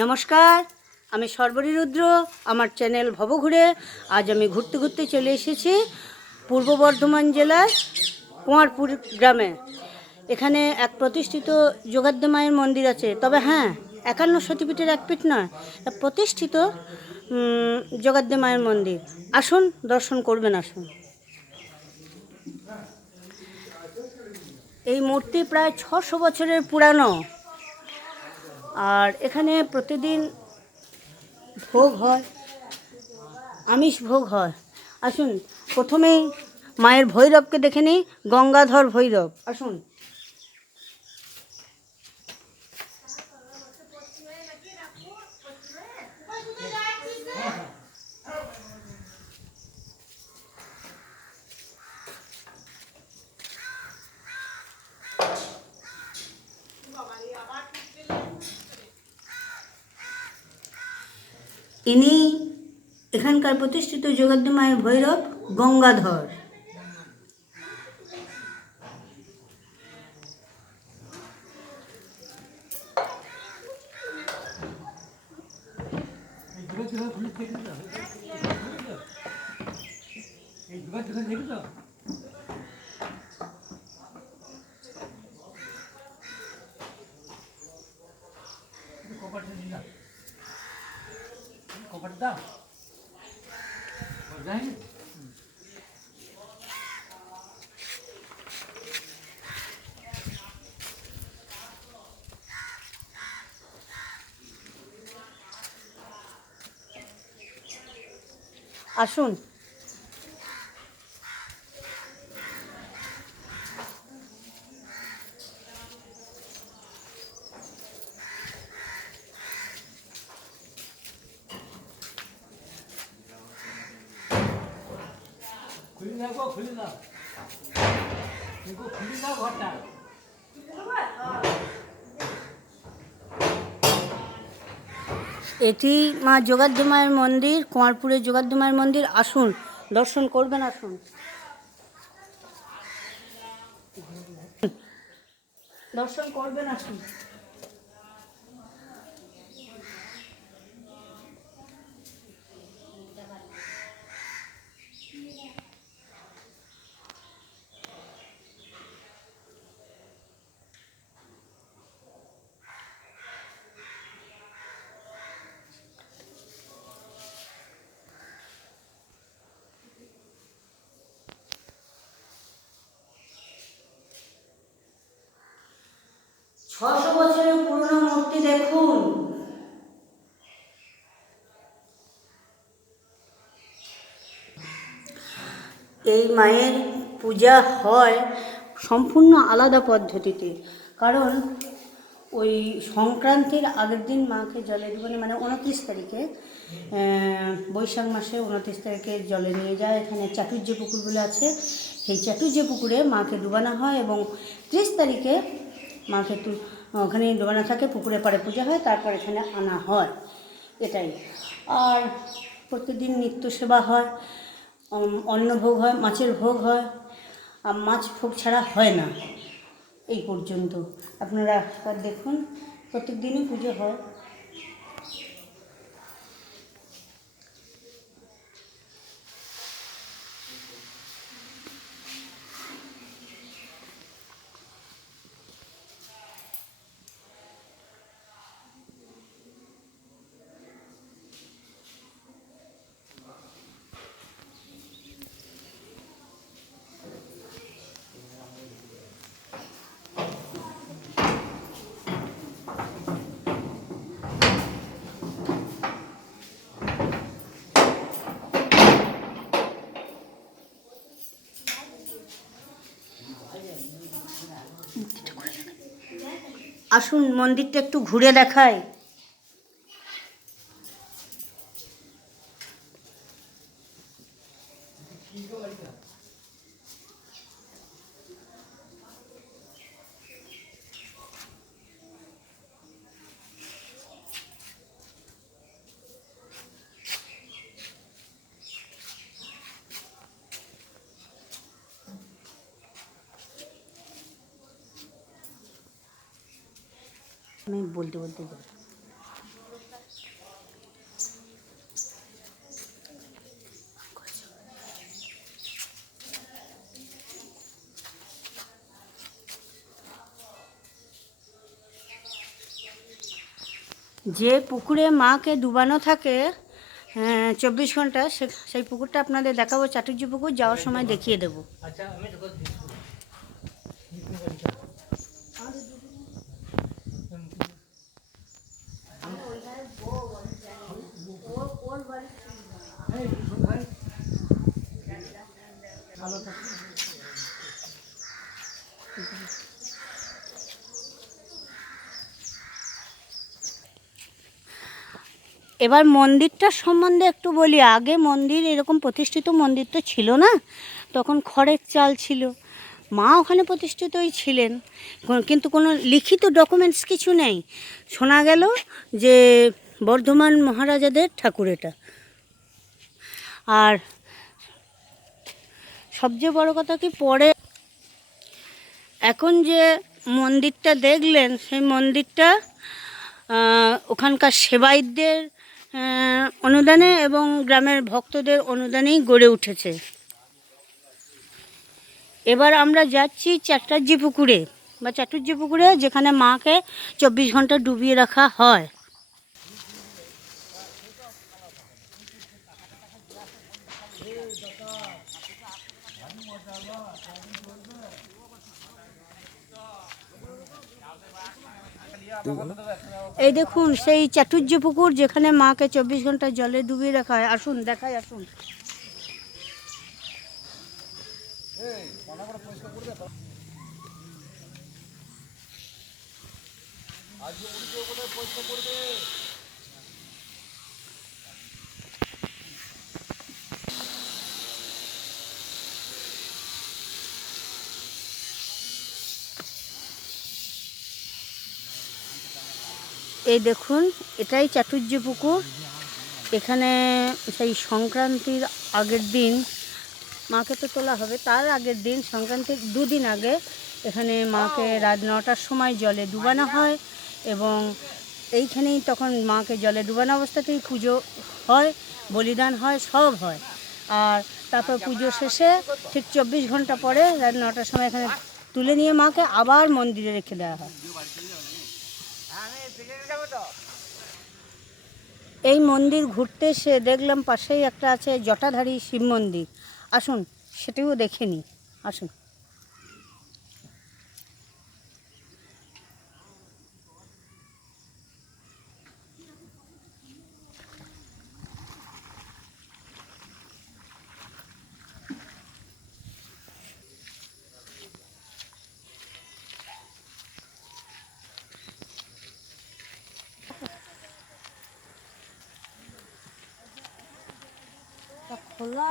নমস্কার, আমি সর্বরী রুদ্র আমার চ্যানেল ভবঘুরে। আজ আমি ঘুরতে ঘুরতে চলে এসেছি পূর্ব বর্ধমান জেলার কুমারপুর গ্রামে। এখানে এক প্রতিষ্ঠিত যোগাদ্য মায়ের মন্দির আছে। তবে হ্যাঁ একান্ন সতীপীঠের এক পীঠ নয় প্রতিষ্ঠিত যোগাদ্য মায়ের মন্দির। আসুন, দর্শন করবেন, আসুন। এই মূর্তি প্রায় ছশো বছরের পুরানো। আর এখানে প্রতিদিন ভোগ হয়, আমিষ ভোগ হয়। আসুন, প্রথমেই মায়ের ভৈরবকে দেখে নিই, গঙ্গাধর ভৈরব। আসুন। ইনি এখানকার প্রতিষ্ঠিত যোগাদ্য মায়ের ভৈরব গঙ্গাধর। কপারটা যাই আসুন। খুলি না গো খুলি না দেখো খুলি না ঘরটা এটি মা যোগাধ্যমায়ের মন্দির কুমারপুরের যোগাদ্য মন্দির। আসুন দর্শন করবেন আসুন। দর্শন করবেন আসুন। ছশো বছরের পুরনো মূর্তি দেখুন। এই মায়ের পূজা হয় সম্পূর্ণ আলাদা পদ্ধতিতে। কারণ ওই সংক্রান্তির আগের দিন মাকে জলে ডুবানো মানে উনত্রিশ তারিখে বৈশাখ মাসে উনত্রিশ তারিখে জলে নিয়ে যায়। এখানে চাটুর্য পুকুরগুলো আছে। সেই চাটুর্য পুকুরে মাকে ডুবানো হয় এবং ত্রিশ তারিখে মাকে একটু ওখানে ডোবানো থাকে পুকুরে পাড়ে পূজা হয়, তারপর এখানে আনা হয়। এটাই। আর প্রতিদিন নিত্য সেবা হয় অন্ন ভোগ হয়, মাছের ভোগ হয়। আর মাছ ভোগ ছাড়া হয় না। এই পর্যন্ত। আপনারা দেখুন প্রত্যেক দিনই পুজো হয়। আসুন মন্দিরটা একটু ঘুরে দেখায় আমি বলতে বলতে যাই। যে পুকুরে মাকে ডুবানো থাকে হ্যাঁ, চব্বিশ ঘণ্টা সেই পুকুরটা আপনাদের দেখাবো চাটুর্য পুকুর, যাওয়ার সময় দেখিয়ে দেবো। ভালো এবার মন্দিরটার সম্বন্ধে একটু বলি। আগে মন্দির, এরকম প্রতিষ্ঠিত মন্দির তো ছিল না। তখন খড়ের চাল ছিল। মা ওখানে প্রতিষ্ঠিতই ছিলেন। কিন্তু কোনো লিখিত ডকুমেন্টস কিছু নেই। শোনা গেল যে বর্ধমান মহারাজাদের ঠাকুর এটা। আর সবচেয়ে বড় কথা কি পরে এখন যে মন্দিরটা দেখলেন, সেই মন্দিরটা ওখানকার সেবায়িতদের অনুদানে এবং গ্রামের ভক্তদের অনুদানেই গড়ে উঠেছে। এবার আমরা যাচ্ছি চ্যাটার্জি পুকুরে। বা চাটুর্জি পুকুরে যেখানে মাকে চব্বিশ ঘণ্টা ডুবিয়ে রাখা হয়। এই দেখুন, সেই চাটুর্য পুকুর যেখানে মাকে চব্বিশ ঘণ্টা জলে ডুবিয়ে রাখা হয়। আসুন, দেখাই, আসুন। এই দেখুন এটাই চাটুর্য পুকুর। এখানে সেই সংক্রান্তির আগের দিন মাকে তো তোলা হবে তার আগের দিন সংক্রান্তির দুদিন আগে এখানে মাকে রাত নটার সময় জলে ডুবানো হয় এবং এইখানেই তখন মাকে জলে ডুবানো অবস্থাতেই পুজো হয় বলিদান হয় সব হয়। আর তারপর পুজো শেষে ঠিক চব্বিশ ঘণ্টা পরে রাত নটার সময় এখানে তুলে নিয়ে মাকে আবার মন্দিরে রেখে দেওয়া হয়। এই মন্দির ঘুরতে এসে দেখলাম পাশেই একটা আছে জটাধারী শিব মন্দির। আসুন, সেটিও দেখে নিই। আসুন। খোলা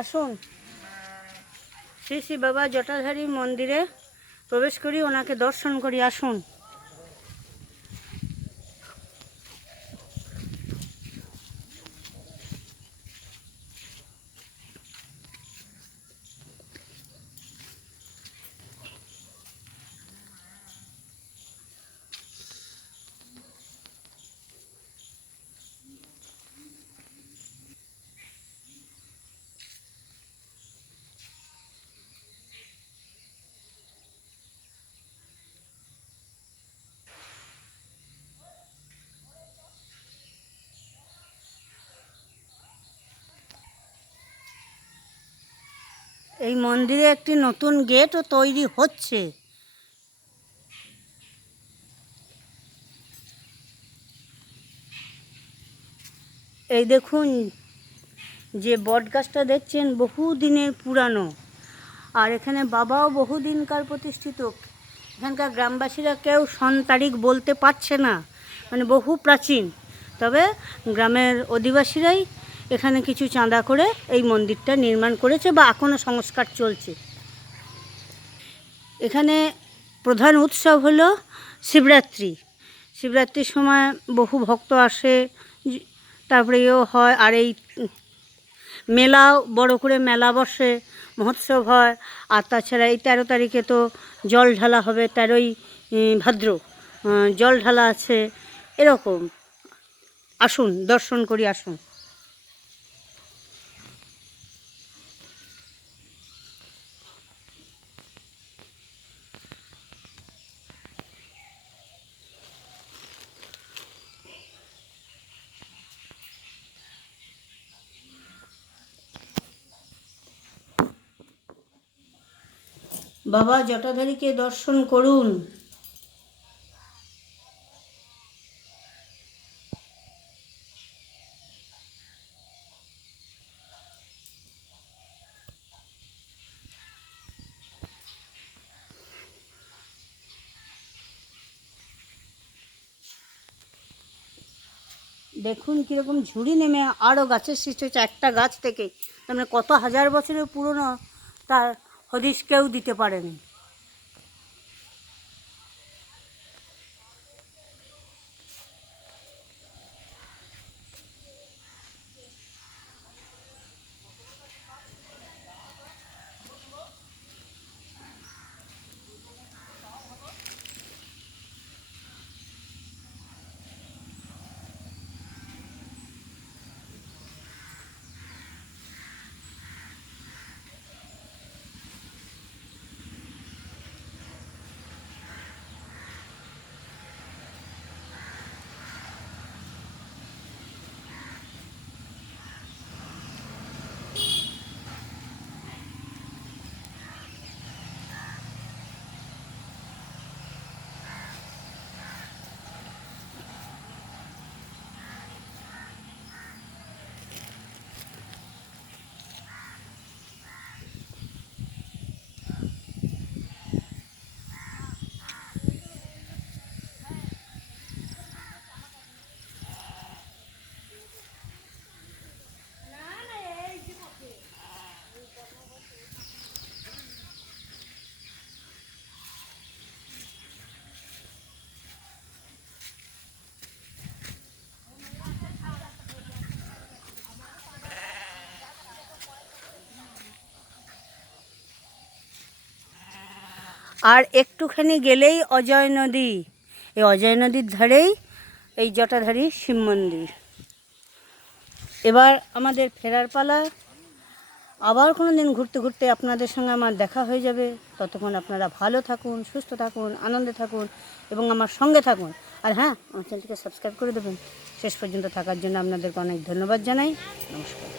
আসুন। শ্রী শ্রী বাবা জটাধারী মন্দিরে প্রবেশ করি ওনাকে দর্শন করি আসুন। এই মন্দিরে একটি নতুন গেটও তৈরি হচ্ছে। এই দেখুন, যে বট গাছটা দেখছেন বহু দিনের পুরানো। আর এখানে বাবাও বহুদিনকার প্রতিষ্ঠিত। এখানকার গ্রামবাসীরা কেউ সন তারিখ বলতে পারছে না মানে বহু প্রাচীন। তবে গ্রামের অধিবাসীরাই এখানে কিছু চাঁদা করে এই মন্দিরটা নির্মাণ করেছে বা এখনও সংস্কার চলছে। এখানে প্রধান উৎসব হলো শিবরাত্রি। শিবরাত্রির সময় বহু ভক্ত আসে, তারপরে এও হয়, আর এই মেলাও বড় করে মেলা বসে, মহোৎসব হয়। আর তাছাড়া এই তেরো তারিখে তো জল ঢালা হবে, তেরোই ভাদ্র জল ঢালা আছে। এরকম। আসুন, দর্শন করি, আসুন। বাবা জটাধারীকে দর্শন করুন। দেখুন কীরকম ঝুড়ি নেমে আরও গাছের সৃষ্টি হচ্ছে। একটা গাছ থেকে, তার মানে কত হাজার বছরের পুরনো, তার হদিশ কেউ দিতে পারেনি। আর একটুখানি গেলেই অজয় নদী। এই অজয় নদীর ধারেই এই জটাধারী শিব মন্দির। এবার আমাদের ফেরার পালা। আবার কোনো দিন ঘুরতে ঘুরতে আপনাদের সঙ্গে আমার দেখা হয়ে যাবে। ততক্ষণ আপনারা ভালো থাকুন, সুস্থ থাকুন, আনন্দে থাকুন এবং আমার সঙ্গে থাকুন। আর হ্যাঁ আমার চ্যানেলটিকে সাবস্ক্রাইব করে দেবেন। শেষ পর্যন্ত থাকার জন্য আপনাদেরকে অনেক ধন্যবাদ জানাই। নমস্কার।